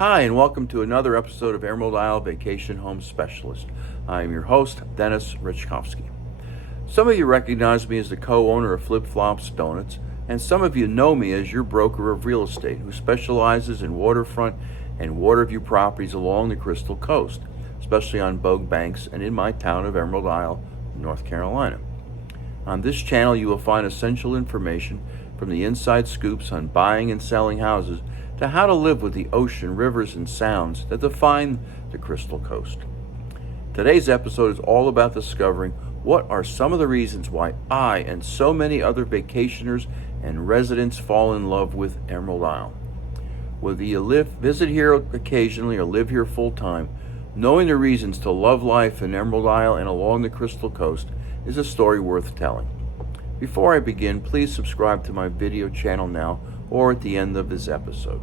Hi, and welcome to another episode of Emerald Isle Vacation Home Specialist. I am your host, Dennis Richkovsky. Some of you recognize me as the co-owner of Flip Flops Donuts, and some of you know me as your broker of real estate who specializes in waterfront and waterview properties along the Crystal Coast, especially on Bogue Banks and in my town of Emerald Isle, North Carolina. On this channel, you will find essential information from the inside scoops on buying and selling houses to how to live with the ocean, rivers, and sounds that define the Crystal Coast. Today's episode is all about discovering what are some of the reasons why I and so many other vacationers and residents fall in love with Emerald Isle. Whether you visit here occasionally or live here full time, knowing the reasons to love life in Emerald Isle and along the Crystal Coast is a story worth telling. Before I begin, please subscribe to my video channel now or at the end of this episode.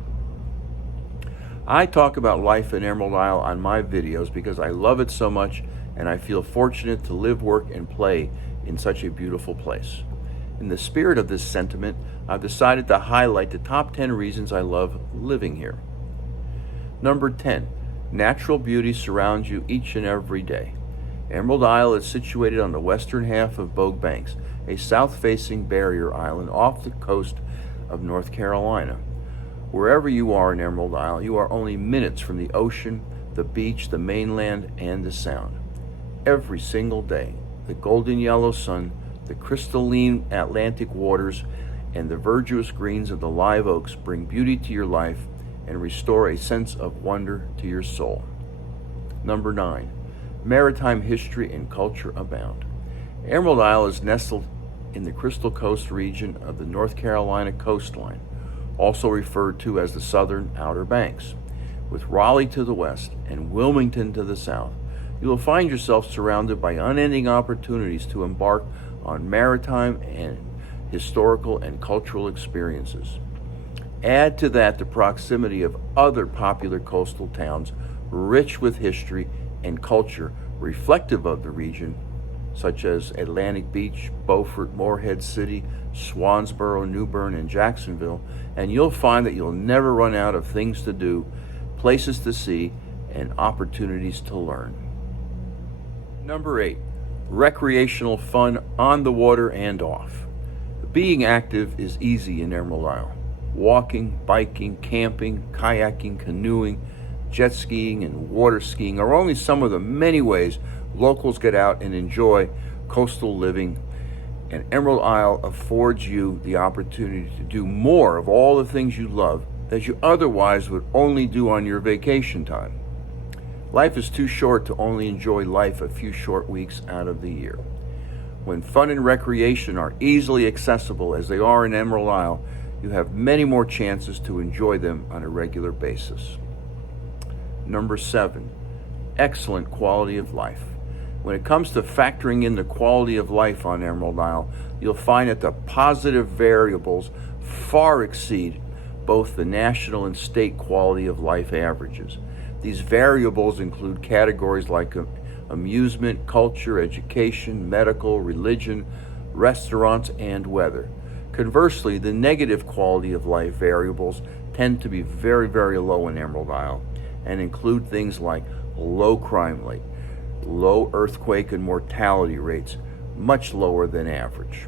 I talk about life in Emerald Isle on my videos because I love it so much and I feel fortunate to live, work, and play in such a beautiful place. In the spirit of this sentiment, I've decided to highlight the top 10 reasons I love living here. Number 10, natural beauty surrounds you each and every day. Emerald Isle is situated on the western half of Bogue Banks, a south-facing barrier island off the coast of North Carolina. Wherever you are in Emerald Isle, you are only minutes from the ocean, the beach, the mainland, and the sound. Every single day, the golden yellow sun, the crystalline Atlantic waters, and the verdurous greens of the live oaks bring beauty to your life and restore a sense of wonder to your soul. Number 9, maritime history and culture abound. Emerald Isle is nestled in the Crystal Coast region of the North Carolina coastline, also referred to as the Southern Outer Banks. With Raleigh to the west and Wilmington to the south, you will find yourself surrounded by unending opportunities to embark on maritime and historical and cultural experiences. Add to that the proximity of other popular coastal towns rich with history and culture reflective of the region, such as Atlantic Beach, Beaufort, Morehead City, Swansboro, New Bern, and Jacksonville, and you'll find that you'll never run out of things to do, places to see, and opportunities to learn. Number 8, recreational fun on the water and off. Being active is easy in Emerald Isle. Walking, biking, camping, kayaking, canoeing, jet skiing, and water skiing are only some of the many ways locals get out and enjoy coastal living, and Emerald Isle affords you the opportunity to do more of all the things you love that you otherwise would only do on your vacation time. Life is too short to only enjoy life a few short weeks out of the year. When fun and recreation are easily accessible as they are in Emerald Isle, you have many more chances to enjoy them on a regular basis. Number 7, excellent quality of life. When it comes to factoring in the quality of life on Emerald Isle, you'll find that the positive variables far exceed both the national and state quality of life averages. These variables include categories like amusement, culture, education, medical, religion, restaurants, and weather. Conversely, the negative quality of life variables tend to be very, very low in Emerald Isle and include things like low crime rate, low earthquake and mortality rates, much lower than average.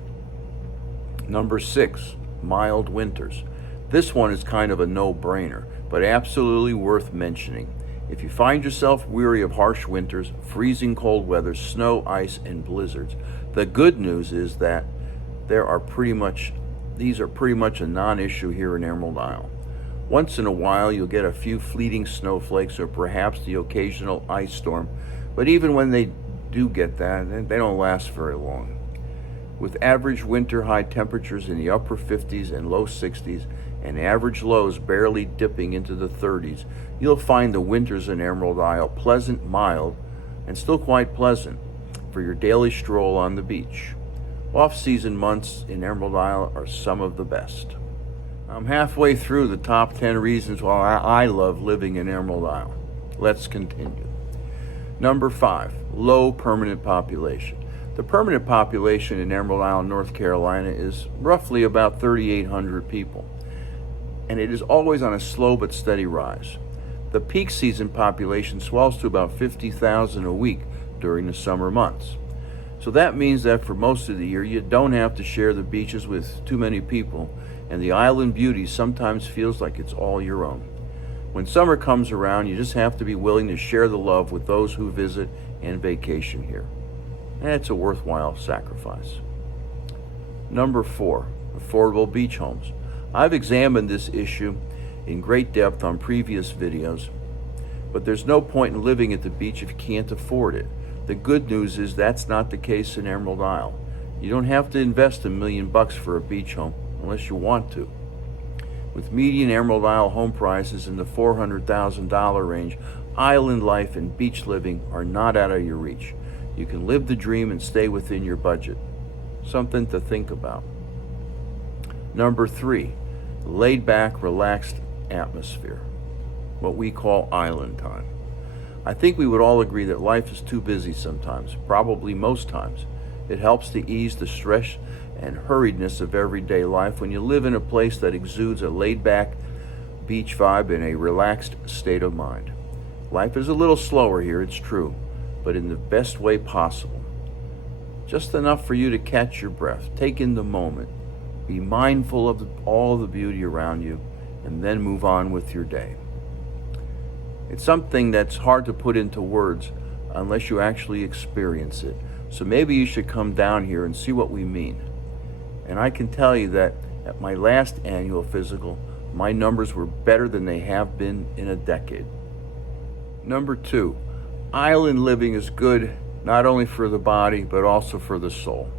Number 6, mild winters. This one is kind of a no-brainer, but absolutely worth mentioning. If you find yourself weary of harsh winters, freezing cold weather, snow, ice, and blizzards, the good news is that these are pretty much a non-issue here in Emerald Isle. Once in a while, you'll get a few fleeting snowflakes or perhaps the occasional ice storm, but even when they do get that, they don't last very long. With average winter high temperatures in the upper 50s and low 60s, and average lows barely dipping into the 30s, you'll find the winters in Emerald Isle pleasant, mild, and still quite pleasant for your daily stroll on the beach. Off-season months in Emerald Isle are some of the best. I'm halfway through the top 10 reasons why I love living in Emerald Isle. Let's continue. Number 5, low permanent population. The permanent population in Emerald Isle, North Carolina is roughly about 3,800 people, and it is always on a slow but steady rise. The peak season population swells to about 50,000 a week during the summer months. So that means that for most of the year, you don't have to share the beaches with too many people, and the island beauty sometimes feels like it's all your own. When summer comes around, you just have to be willing to share the love with those who visit and vacation here. And it's a worthwhile sacrifice. Number 4, affordable beach homes. I've examined this issue in great depth on previous videos, but there's no point in living at the beach if you can't afford it. The good news is that's not the case in Emerald Isle. You don't have to invest $1 million for a beach home unless you want to. With median Emerald Isle home prices in the $400,000 range, island life and beach living are not out of your reach. You can live the dream and stay within your budget. Something to think about. Number 3, laid back, relaxed atmosphere, what we call island time. I think we would all agree that life is too busy sometimes, probably most times. It helps to ease the stress and hurriedness of everyday life when you live in a place that exudes a laid-back beach vibe and a relaxed state of mind. Life is a little slower here, it's true, but in the best way possible. Just enough for you to catch your breath, take in the moment, be mindful of all the beauty around you, and then move on with your day. It's something that's hard to put into words unless you actually experience it. So maybe you should come down here and see what we mean. And I can tell you that at my last annual physical, my numbers were better than they have been in a decade. Number 2, island living is good not only for the body, but also for the soul.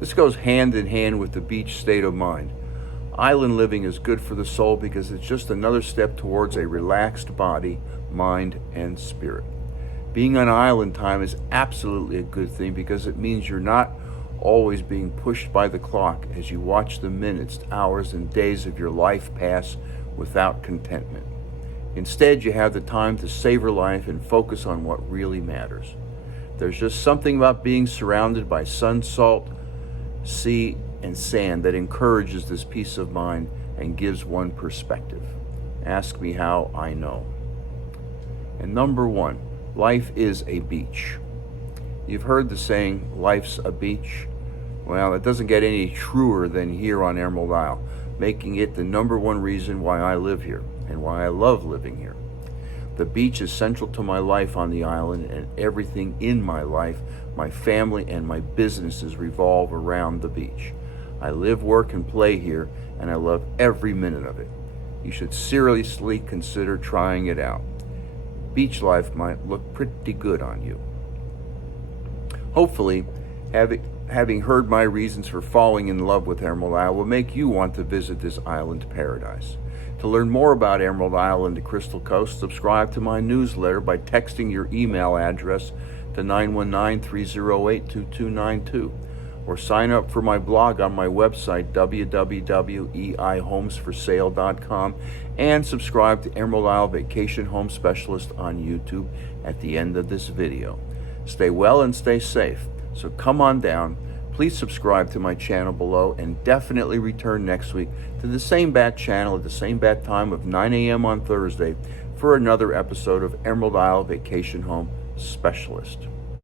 This goes hand in hand with the beach state of mind. Island living is good for the soul because it's just another step towards a relaxed body, mind, and spirit. Being on island time is absolutely a good thing because it means you're not always being pushed by the clock as you watch the minutes, hours, and days of your life pass without contentment. Instead, you have the time to savor life and focus on what really matters. There's just something about being surrounded by sun, salt, sea, and sand that encourages this peace of mind and gives one perspective. Ask me how, I know. And number 1, life is a beach. You've heard the saying, life's a beach. Well, it doesn't get any truer than here on Emerald Isle, making it the number 1 reason why I live here and why I love living here. The beach is central to my life on the island, and everything in my life, my family, and my businesses revolve around the beach. I live, work, and play here, and I love every minute of it. You should seriously consider trying it out. Beach life might look pretty good on you. Hopefully, having heard my reasons for falling in love with Emerald Isle will make you want to visit this island paradise. To learn more about Emerald Isle and the Crystal Coast, subscribe to my newsletter by texting your email address to 919-308-2292, or sign up for my blog on my website, www.eihomesforsale.com, and subscribe to Emerald Isle Vacation Home Specialist on YouTube at the end of this video. Stay well and stay safe, so come on down. Please subscribe to my channel below and definitely return next week to the same bat channel at the same bat time of 9 a.m. on Thursday for another episode of Emerald Isle Vacation Home Specialist.